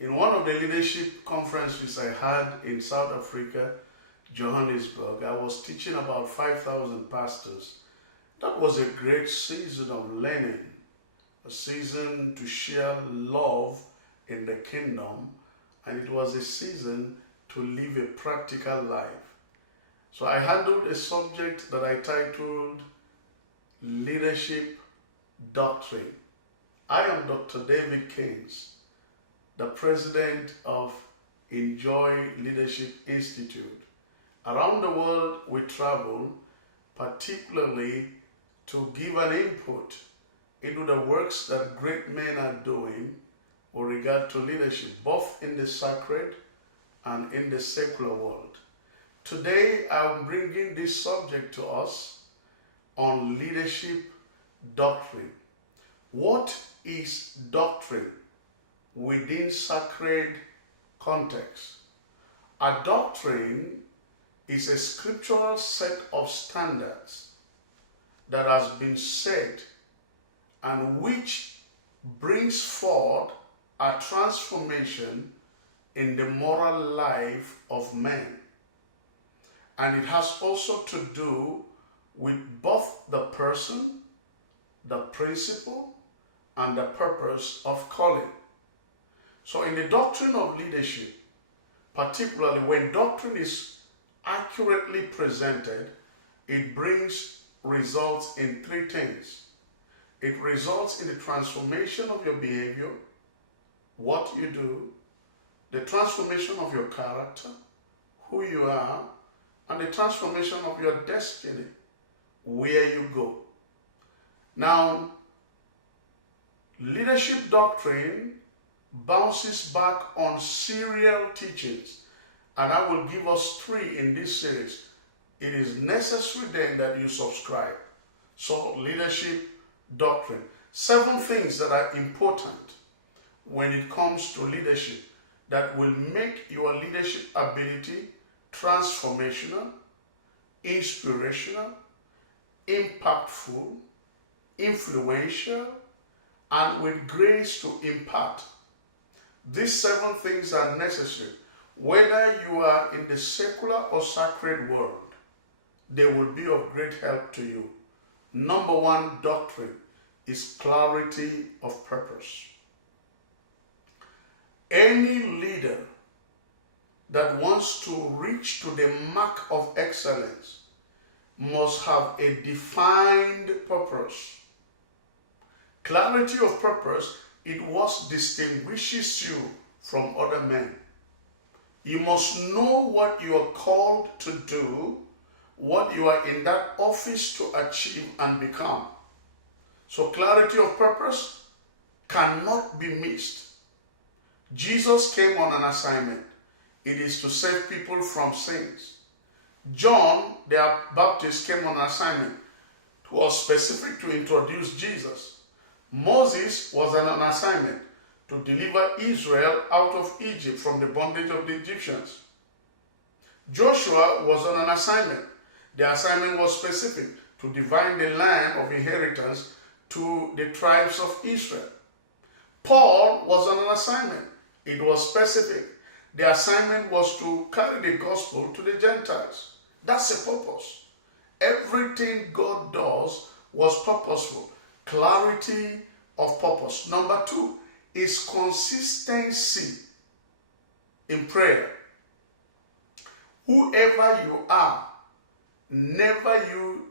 In one of the leadership conferences I had in South Africa, Johannesburg, I was teaching about 5,000 pastors. That was a great season of learning, a season to share love in the kingdom, and it was a season to live a practical life. So I handled a subject that I titled Leadership Doctrine. I am Dr. David Keynes, the president of Enjoy Leadership Institute. Around the world we travel, particularly to give an input into the works that great men are doing with regard to leadership, both in the sacred and in the secular world. Today I'm bringing this subject to us on leadership doctrine. What is doctrine within sacred context? A doctrine is a scriptural set of standards that has been set and which brings forth a transformation in the moral life of men. And it has also to do with both the person, the principle, and the purpose of calling. So in the doctrine of leadership, particularly when doctrine is accurately presented, it brings results in three things. It results in the transformation of your behavior, what you do, the transformation of your character, who you are, and the transformation of your destiny, where you go. Now, leadership doctrine bounces back on serial teachings, and I will give us three in this series. It is necessary then that you subscribe. So, leadership doctrine. 7 things that are important when it comes to leadership that will make your leadership ability transformational, inspirational, impactful, influential, and with grace to impart. These 7 things are necessary. Whether you are in the secular or sacred world, they will be of great help to you. Number 1 doctrine is clarity of purpose. Any leader that wants to reach to the mark of excellence must have a defined purpose. Clarity of purpose, it what distinguishes you from other men. You must know what you are called to do, what you are in that office to achieve and become. So clarity of purpose cannot be missed. Jesus came on an assignment. It is to save people from sins. John, the Baptist, came on an assignment. It was specific to introduce Jesus. Moses was on an assignment to deliver Israel out of Egypt from the bondage of the Egyptians. Joshua was on an assignment. The assignment was specific to divide the land of inheritance to the tribes of Israel. Paul was on an assignment. It was specific. The assignment was to carry the gospel to the Gentiles. That's the purpose. Everything God does was purposeful. Clarity of purpose. Number 2 is consistency in prayer. Whoever you are, never you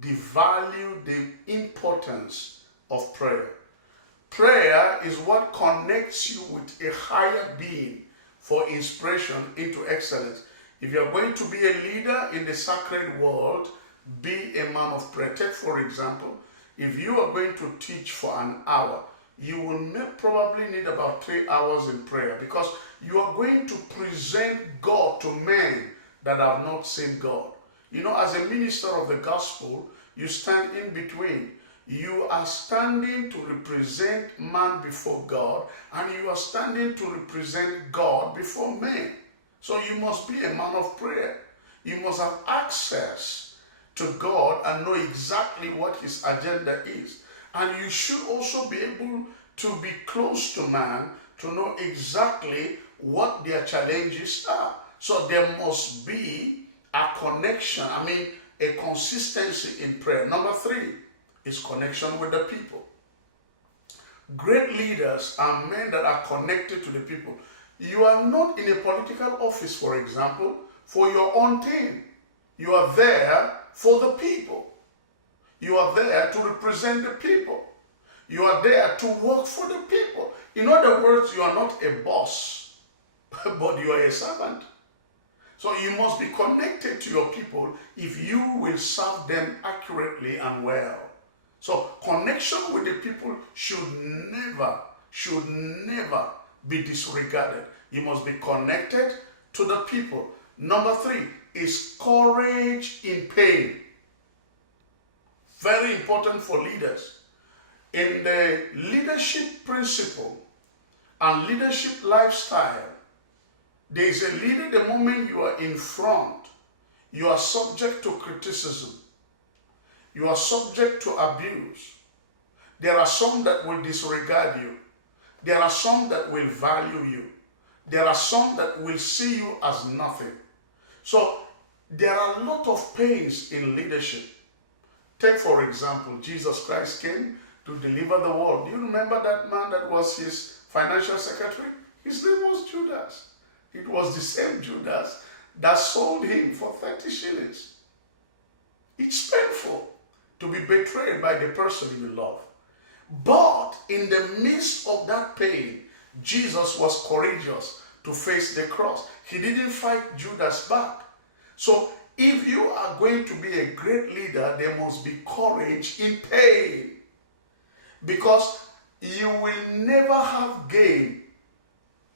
devalue the importance of prayer. Prayer is what connects you with a higher being for inspiration into excellence. If you are going to be a leader in the sacred world, be a man of prayer. Take, for example, if you are going to teach for an hour, you will probably need about 3 hours in prayer, because you are going to present God to men that have not seen God. You know, as a minister of the gospel, you stand in between. You are standing to represent man before God, and you are standing to represent God before men. So you must be a man of prayer. You must have access to God and know exactly what his agenda is. And you should also be able to be close to man to know exactly what their challenges are. So there must be a connection, a consistency in prayer. Number 3 is connection with the people. Great leaders are men that are connected to the people. You are not in a political office, for example, for your own team. You are there for the people. You are there to represent the people. You are there to work for the people. In other words, you are not a boss, but you are a servant. So you must be connected to your people if you will serve them accurately and well. So connection with the people should never be disregarded. You must be connected to the people. Number 3 is courage in pain. Very important for leaders. In the leadership principle and leadership lifestyle, there is a leader the moment you are in front, you are subject to criticism. You are subject to abuse. There are some that will disregard you. There are some that will value you. There are some that will see you as nothing. So there are a lot of pains in leadership. Take, for example, Jesus Christ came to deliver the world. Do you remember that man that was his financial secretary? His name was Judas. It was the same Judas that sold him for 30 shillings. It's painful to be betrayed by the person you love. But in the midst of that pain, Jesus was courageous to face the cross. He didn't fight Judas back. So if you are going to be a great leader, there must be courage in pain. Because you will never have gain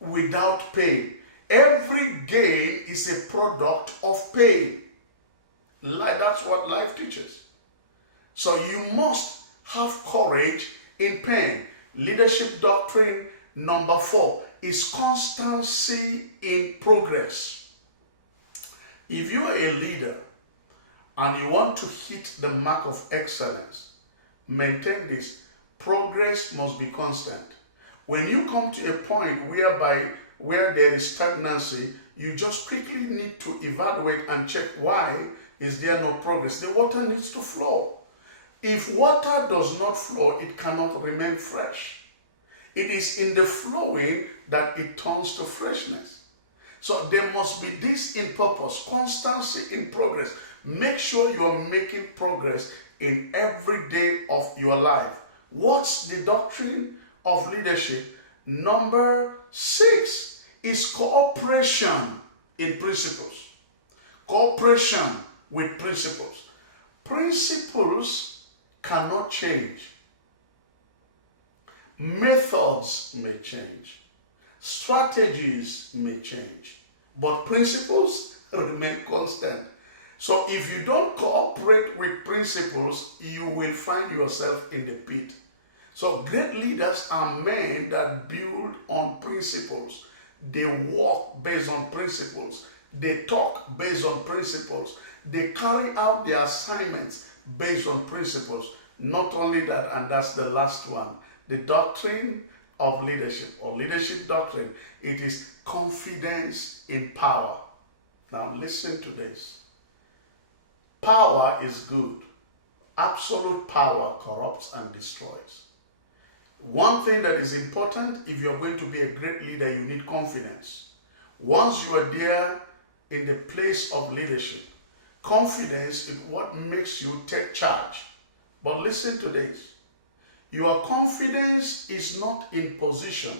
without pain. Every gain is a product of pain. That's what life teaches. So you must have courage in pain. Leadership doctrine number 4 is constancy in progress. If you are a leader and you want to hit the mark of excellence, maintain this. Progress must be constant. When you come to a point where there is stagnancy, you just quickly need to evaluate and check why is there no progress. The water needs to flow. If water does not flow, it cannot remain fresh. It is in the flowing that it turns to freshness. So there must be this in purpose, constancy in progress. Make sure you are making progress in every day of your life. What's the doctrine of leadership? Number 6 is cooperation in principles. Cooperation with principles. Principles cannot change. Methods may change. Strategies may change. But principles remain constant. So if you don't cooperate with principles, you will find yourself in the pit. So great leaders are men that build on principles. They walk based on principles. They talk based on principles. They carry out their assignments based on principles. Not only that, and that's the last one, the doctrine of leadership or leadership doctrine, it is confidence in power. Now listen to this. Power is good. Absolute power corrupts and destroys. One thing that is important, if you're going to be a great leader, you need confidence. Once you are there in the place of leadership, confidence is what makes you take charge. But listen to this. Your confidence is not in position.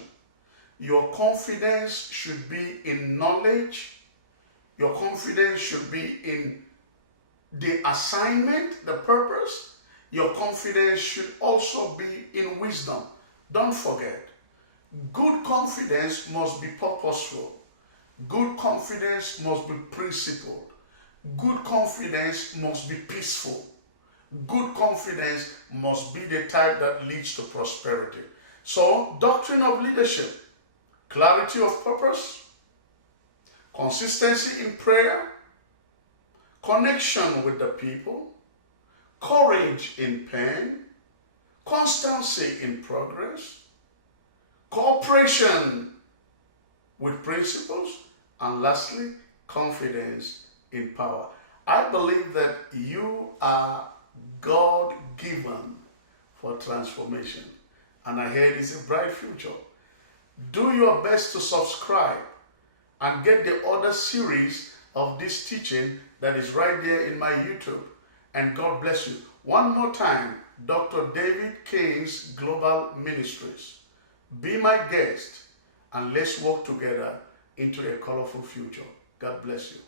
Your confidence should be in knowledge. Your confidence should be in the assignment, the purpose. Your confidence should also be in wisdom. Don't forget, good confidence must be purposeful. Good confidence must be principled. Good confidence must be peaceful. Good confidence must be the type that leads to prosperity. So, doctrine of leadership, clarity of purpose, consistency in prayer, connection with the people, courage in pain, constancy in progress, cooperation cooperation with principles, and lastly, confidence in power. I believe that you are God-given for transformation, and I hear it is a bright future. Do your best to subscribe and get the other series of this teaching that is right there in my YouTube. And God bless you. One more time, Dr. David King's Global Ministries. Be my guest and let's walk together into a colorful future. God bless you.